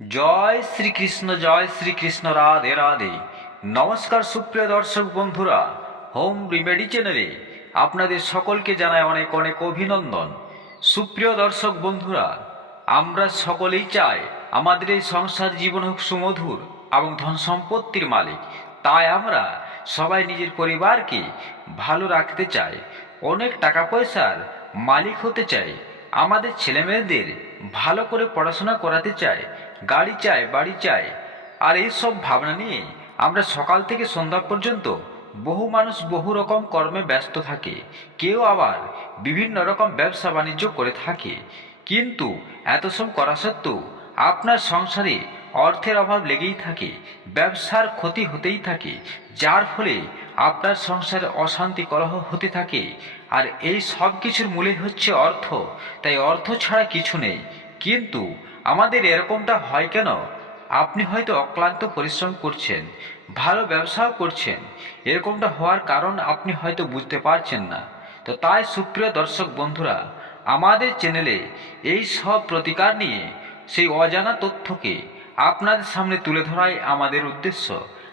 জয় শ্রীকৃষ্ণ জয় শ্রীকৃষ্ণ, রাধে রাধে। নমস্কার সুপ্রিয় দর্শক বন্ধুরা, হোম রিমেডি চ্যানেলে আপনাদের সকলকে জানায় অনেক অনেক অভিনন্দন। সুপ্রিয় দর্শক বন্ধুরা, আমরা সকলেই চাই আমাদের এই সংসার জীবন হোক সুমধুর এবং ধন সম্পত্তির মালিক। তাই আমরা সবাই নিজের পরিবারকে ভালো রাখতে চাই। অনেক টাকা পয়সার মালিক হতে চাই। আমাদের ছেলেমেয়েদের ভালো করে পড়াশোনা করাতে চাই। গাড়ি চাই, বাড়ি চাই। আর এই সব ভাবনা নিয়ে আমরা সকাল থেকে সন্ধ্যা পর্যন্ত বহু মানুষ বহু রকম কর্মে ব্যস্ত থাকে। কেউ আবার বিভিন্ন রকম ব্যবসা বাণিজ্য করে থাকে। কিন্তু এত সব করা সত্ত্বেও আপনার সংসারে অর্থের অভাব লেগেই থাকে, ব্যবসার ক্ষতি হতেই থাকে, যার ফলে আপনার সংসারে অশান্তি কলহ হতে থাকে। আর এই সব কিছুর মূলে হচ্ছে অর্থ। তাই অর্থ ছাড়া কিছু নেই। কিন্তু আমাদের এরকমটা হয় কেন? আপনি হয়তো অক্লান্ত পরিশ্রম করছেন, ভালো ব্যবসাও করছেন। এরকমটা হওয়ার কারণ আপনি হয়তো বুঝতে পারছেন না। তো তাই সুপ্রিয় দর্শক বন্ধুরা, আমাদের চ্যানেলে এই সব প্রতিকার নিয়ে, সেই অজানা তথ্যকে আপনাদের সামনে তুলে ধরাই আমাদের উদ্দেশ্য।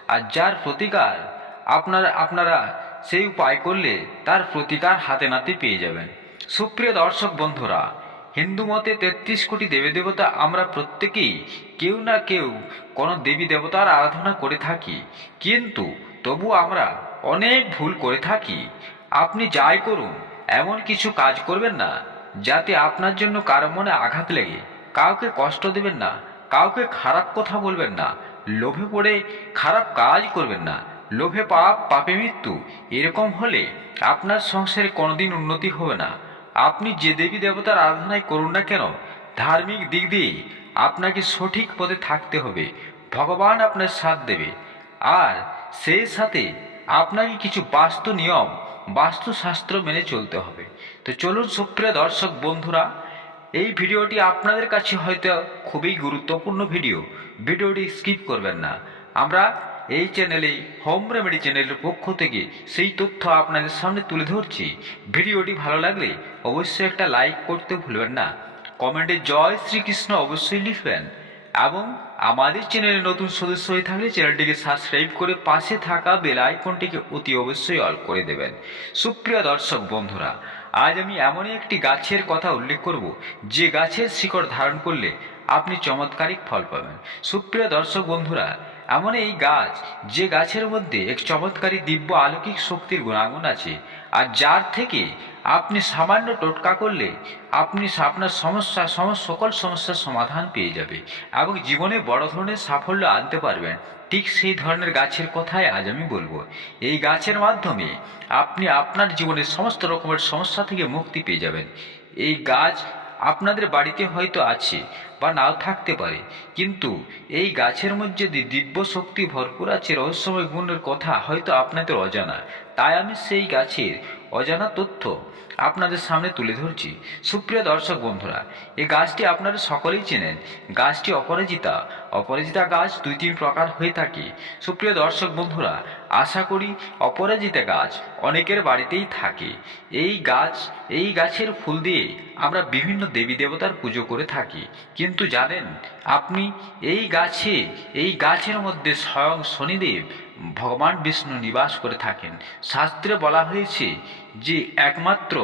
আর যার প্রতিকার আপনারা আপনারা সেই উপায় করলে তার প্রতিকার হাতে নাতে পেয়ে যাবেন। সুপ্রিয় দর্শক বন্ধুরা হিন্দু মতে তেত্রিশ কোটি দেবী দেবতা আমরা প্রত্যেকেই কেউ না কেউ কোনো দেবী দেবতার আরাধনা করে থাকি। কিন্তু তবু আমরা অনেক ভুল করে থাকি। আপনি যাই করুন, এমন কিছু কাজ করবেন না, যাতে আপনার জন্য কারও মনে আঘাত লেগে, কাউকে কষ্ট দেবেন না, কাউকে খারাপ কথা বলবেন না, লোভে পড়ে খারাপ কাজ করবেন না, লোভে পাপ পাপে মৃত্যু এরকম হলে আপনার সংসারে কোনোদিন উন্নতি হবে না। আপনি যে দেবী দেবতার আরাধনাই করুন না কেন, ধার্মিক দিক দিয়ে আপনাকে সঠিক পথে থাকতে হবে। ভগবান আপনার সাথ দেবে। আর সেই সাথে আপনাকে কিছু বাস্তু নিয়ম, বাস্তুশাস্ত্র মেনে চলতে হবে। তো চলুন সুপ্রিয় দর্শক বন্ধুরা, এই ভিডিওটি আপনাদের কাছে হয়তো খুবই গুরুত্বপূর্ণ ভিডিও। ভিডিওটি স্কিপ করবেন না। আমরা এই চ্যানেলে হোম রেমেডি চ্যানেলের পক্ষ থেকে সেই তথ্য আপনাদের সামনে তুলে ধরছি। ভিডিওটি ভালো লাগলে অবশ্যই একটা লাইক করতে ভুলবেন না। কমেন্টে জয় শ্রীকৃষ্ণ অবশ্যই লিখবেন এবং আমাদের চ্যানেলে নতুন সদস্য হয়ে থাকলে চ্যানেলটিকে সাবস্ক্রাইব করে পাশে থাকা বেল আইকনটিকে অতি অবশ্যই অল করে দেবেন। সুপ্রিয় দর্শক বন্ধুরা, আজ আমি এমনই একটি গাছের কথা উল্লেখ করব, যে গাছের শিকড় ধারণ করলে আপনি চমৎকারিক ফল পাবেন। সুপ্রিয় দর্শক বন্ধুরা এমন এই গাছ, যে গাছের মধ্যে এক চমৎকারী দিব্য আলৌকিক শক্তির গুণাগুণ আছে, আর যার থেকে আপনি সামান্য টোটকা করলে আপনি আপনার সমস্যা সকল সমস্যার সমাধান পেয়ে যাবে এবং জীবনে বড় ধরনের সাফল্য আনতে পারবেন। ঠিক সেই ধরনের গাছের কথাই আজ আমি বলব। এই গাছের মাধ্যমে আপনি আপনার জীবনের সমস্ত রকমের সমস্যা থেকে মুক্তি পেয়ে যাবেন। এই গাছ আপনাদের বাড়িতে হয়তো আছে বা নাও থাকতে পারে। কিন্তু এই গাছের মধ্যে যদি দিব্য শক্তি ভরপুর আছে, রহস্যময় গুণের কথা হয়তো আপনাদের অজানা। তাই আমি সেই গাছের অজানা তথ্য আপনাদের সামনে তুলে ধরছি। সুপ্রিয় দর্শক বন্ধুরা, এই গাছটি আপনারা সকলেই চেনেন। গাছটি অপরাজিতা। অপরাজিতা গাছ দুই তিন প্রকার হয়ে থাকে। সুপ্রিয় দর্শক বন্ধুরা, আশা করি অপরাজিতা গাছ অনেকের বাড়িতেই থাকে। এই গাছ, এই গাছের ফুল দিয়ে আমরা বিভিন্ন দেবী দেবতার পুজো করে থাকি। কিন্তু জানেন, আপনি এই গাছে, এই গাছের মধ্যে স্বয়ং শনিদেব ভগবান বিষ্ণু নিবাস করে থাকেন। শাস্ত্রে বলা হয়েছে যে একমাত্র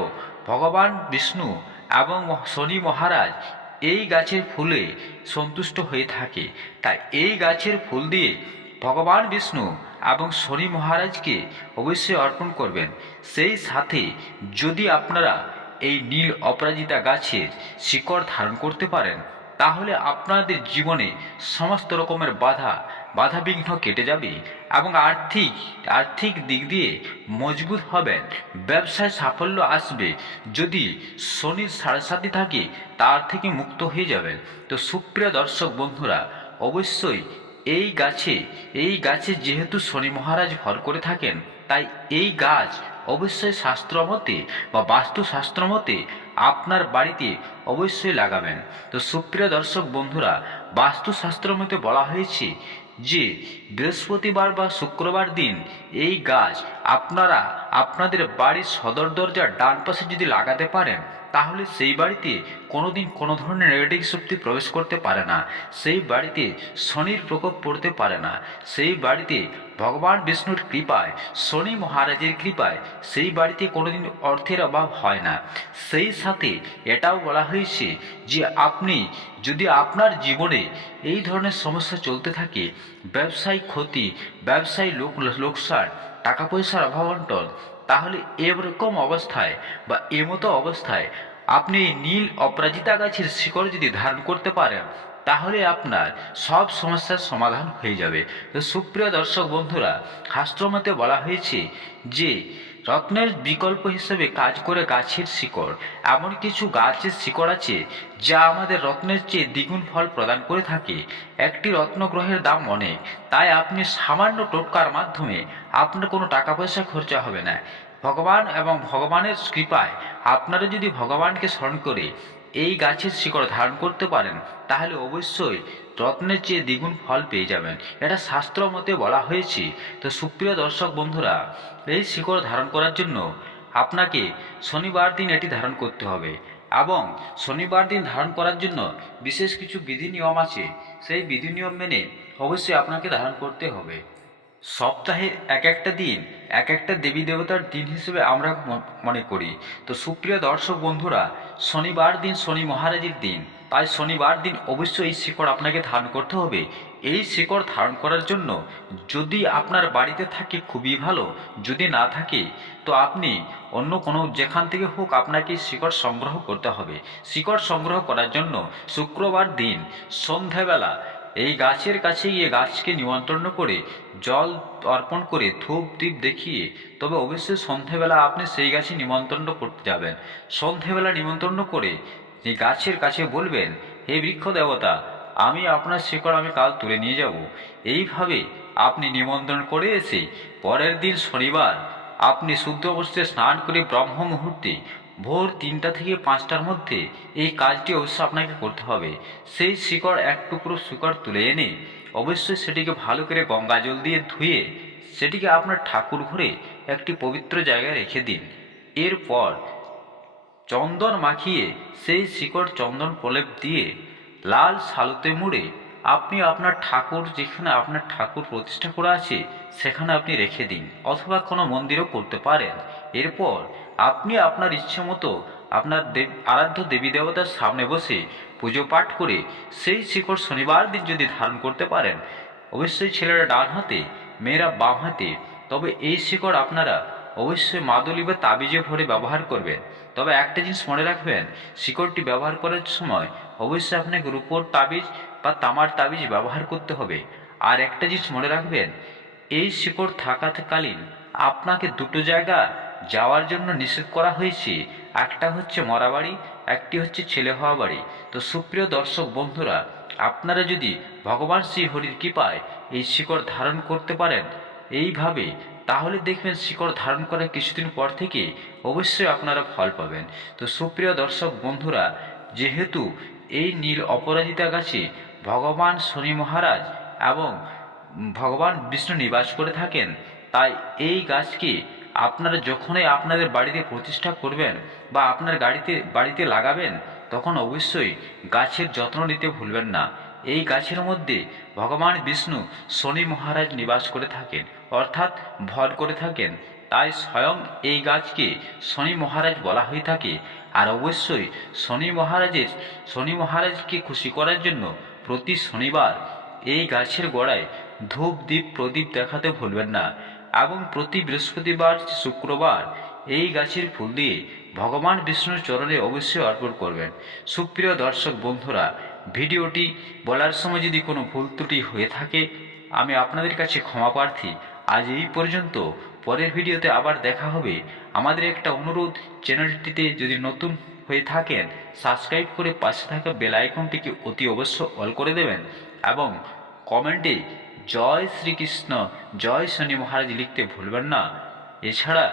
ভগবান বিষ্ণু এবং শনি মহারাজ এই গাছের ফুলে সন্তুষ্ট হয়ে থাকে। তাই এই গাছের ফুল দিয়ে ভগবান বিষ্ণু এবং শনি মহারাজকে অবশ্যই অর্পণ করবেন। সেই সাথে যদি আপনারা এই নীল অপরাজিতা গাছের শিকড় ধারণ করতে পারেন তাহলে আপনাদের জীবনে সমস্ত রকমের বাধা, বাধাবিঘ্ন কেটে যাবে এবং আর্থিক আর্থিক দিক দিয়ে মজবুত হবেন। ব্যবসায় সাফল্য আসবে। যদি শনির সাড়ে থাকে, তার থেকে মুক্ত হয়ে যাবেন। তো সুপ্রিয় দর্শক বন্ধুরা, অবশ্যই এই গাছে এই গাছে যেহেতু শনি মহারাজ ভর করে থাকেন, তাই এই গাছ অবশ্যই শাস্ত্রমতে বা বাস্তুশাস্ত্র মতে আপনার বাড়িতে অবশ্যই লাগাবেন। তো সুপ্রিয় দর্শক বন্ধুরা বাস্তুশাস্ত্র মতে বলা হয়েছে যে বৃহস্পতিবার বা শুক্রবার দিন এই গাছ আপনারা আপনাদের বাড়ির সদর দরজার ডান পাশে যদি লাগাতে পারেন, তাহলে সেই বাড়িতে কোনোদিন কোনো ধরনের নেগেটিভ শক্তি প্রবেশ করতে পারে না। সেই বাড়িতে শনির প্রকোপ পড়তে পারে না। সেই বাড়িতে ভগবান বিষ্ণুর কৃপায়, শনি মহারাজের কৃপায় সেই বাড়িতে কোনোদিন অর্থের অভাব হয় না। সেই সাথে এটাও বলা হয়েছে যে আপনি, যদি আপনার জীবনে এই ধরনের সমস্যা চলতে থাকে ব্যবসায়িক ক্ষতি, ব্যবসায়ী লোক, লোকসান টাকা পয়সার অভাবন্টন তাহলে এরকম অবস্থায় বা এমতো অবস্থায় আপনি নীল অপরাজিতা গাছের শিকড় যদি ধারণ করতে পারেন, তাহলে আপনার সব সমস্যার সমাধান হয়ে যাবে। সুপ্রিয় দর্শক বন্ধুরা, শাস্ত্রমতে বলা হয়েছে যে রত্নের বিকল্প হিসেবে কাজ করে গাছের শিকড়। এমন কিছু গাছের শিকড় আছে, যা আমাদের রত্নের চেয়ে দ্বিগুণ ফল প্রদান করে থাকে। একটি রত্ন গ্রহের দাম অনেক, তাই আপনি সামান্য টোটকার মাধ্যমে আপনার কোনো টাকা পয়সা খরচা হবে না। ভগবান এবং ভগবানের কৃপায় আপনারা যদি ভগবানকে স্মরণ করে এই গাছের শিকড় ধারণ করতে পারেন, তাহলে অবশ্যই যত্নের চেয়ে দ্বিগুণ ফল পেয়ে যাবেন। এটা শাস্ত্র মতে বলা হয়েছে। তো সুপ্রিয় দর্শক বন্ধুরা, এই শিকড় ধারণ করার জন্য আপনাকে শনিবার দিন এটি ধারণ করতে হবে এবং শনিবার দিন ধারণ করার জন্য বিশেষ কিছু বিধি নিয়ম আছে। সেই বিধি নিয়ম মেনে অবশ্যই আপনাকে ধারণ করতে হবে। সপ্তাহে এক একটা দিন, এক একটা দেবী দেবতার দিন হিসেবে আমরা মনে করি। তো সুপ্রিয় দর্শক বন্ধুরা, শনিবার দিন শনি মহারাজের দিন। তাই শনিবার দিন অবশ্যই এই শিকড় আপনাকে ধারণ করতে হবে। এই শিকড় ধারণ করার জন্য যদি আপনার বাড়িতে থাকে খুবই ভালো, যদি না থাকে, তো আপনি অন্য কোনো যেখান থেকে হোক আপনাকে শিকড় সংগ্রহ করতে হবে। শিকড় সংগ্রহ করার জন্য শুক্রবার দিন সন্ধ্যাবেলা এই গাছের কাছে গিয়ে গাছকে নিমন্ত্রণ করে জল অর্পণ করে ধূপ দ্বীপ দেখিয়ে, তবে অবশ্যই সন্ধেবেলা আপনি সেই গাছে নিমন্ত্রণ করতে যাবেন। সন্ধেবেলা নিমন্ত্রণ করে যে গাছের কাছে বলবেন, হে বৃক্ষ দেবতা, আমি আপনার শিকড় আমি কাল তুলে নিয়ে যাব। এইভাবে আপনি নিমন্ত্রণ করে এসে পরের দিন শনিবার আপনি শুদ্ধ অবস্থায় স্নান করে ব্রহ্ম মুহূর্তে ভোর তিনটা থেকে পাঁচটার মধ্যে এই কাজটি অবশ্যই আপনাকে করতে হবে। সেই শিকড় এক টুকরো শিকড় তুলে এনে অবশ্যই সেটিকে ভালো করে গঙ্গা জল দিয়ে ধুয়ে সেটিকে আপনার ঠাকুর ঘরে একটি পবিত্র জায়গায় রেখে দিন। এরপর চন্দন মাখিয়ে সেই শিকড় চন্দন প্রলেপ দিয়ে লাল সালুতে মুড়ে আপনি আপনার ঠাকুর যেখানে আপনার ঠাকুর প্রতিষ্ঠা করা আছে সেখানে আপনি রেখে দিন অথবা কোনো মন্দিরও করতে পারেন। এরপর আপনি আপনার ইচ্ছে মতো আপনার দেব আরাধ্য দেবী দেবতার সামনে বসে পুজো পাঠ করে সেই শিকড় শনিবার দিন যদি ধারণ করতে পারেন, অবশ্যই ছেলেরা ডান হাতে, মেয়েরা বাম হাতে, তবে এই শিকড় আপনারা অবশ্যই মাদুলি বা তাবিজে ভরে ব্যবহার করবেন। তবে একটা জিনিস মনে রাখবেন শিকড়টি ব্যবহার করার সময় অবশ্যই আপনাকে রূপোর তাবিজ বা তামার তাবিজ ব্যবহার করতে হবে। আর একটা জিনিস মনে রাখবেন, এই শিকড় থাকাকালীন আপনাকে দুটো জায়গা যাওয়ার জন্য নিষেধ করা হয়েছে। একটা হচ্ছে মরা বাড়ি, একটি হচ্ছে ছেলে হওয়া বাড়ি। তো সুপ্রিয় দর্শক বন্ধুরা, আপনারা যদি ভগবান শ্রী হরির কৃপায় এই শিকড় ধারণ করতে পারেন এইভাবে, তাহলে দেখবেন শিকড় ধারণ করার কিছুদিন পর থেকে অবশ্যই আপনারা ফল পাবেন। তো সুপ্রিয় দর্শক বন্ধুরা, যেহেতু এই নীল অপরাজিতা গাছে ভগবান শনি মহারাজ এবং ভগবান বিষ্ণু নিবাস করে থাকেন, তাই এই গাছকে আপনারা যখনই আপনাদের বাড়িতে প্রতিষ্ঠা করবেন বা আপনার গাড়িতে, বাড়িতে লাগাবেন, তখন অবশ্যই গাছের যত্ন নিতে ভুলবেন না। এই গাছের মধ্যে ভগবান বিষ্ণু শনি মহারাজ নিবাস করে থাকেন, অর্থাৎ ভর করে থাকেন। তাই স্বয়ং এই গাছকে শনি মহারাজ বলা হয়ে থাকে। আর অবশ্যই শনি মহারাজের, শনি মহারাজকে খুশি করার জন্য প্রতি শনিবার এই গাছের গোড়ায় ধূপ দ্বীপ প্রদীপ দেখাতে ভুলবেন না। এবং প্রতি বৃহস্পতিবার শুক্রবার, এই গাছের ফুল দিয়ে ভগবান বিষ্ণুর চরণে অবশ্যই অর্পণ করবেন। সুপ্রিয় দর্শক বন্ধুরা, ভিডিওটি বলার সময় যদি কোনো ভুল ত্রুটি হয়ে থাকে, আমি আপনাদের কাছে ক্ষমা প্রার্থী। আজ এই পর্যন্ত। পরের ভিডিওতে আবার দেখা হবে। আমাদের একটা অনুরোধ, চ্যানেলটিতে যদি নতুন হয়ে থাকেন, সাবস্ক্রাইব করে পাশে থাকা বেল আইকনটিকে অতি অবশ্য অল করে দেবেন এবং কমেন্টে জয় শ্রীকৃষ্ণ, জয় শনি মহারাজ লিখতে ভুলবেন না। এছাড়া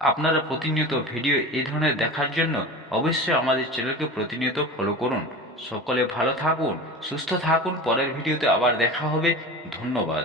আপনারা প্রতিনিয়ত ভিডিও এই ধরনের দেখার জন্য অবশ্যই আমাদের চ্যানেলকে প্রতিনিয়ত ফলো করুন। সকলে ভালো থাকুন, সুস্থ থাকুন। পরের ভিডিওতে আবার দেখা হবে। ধন্যবাদ।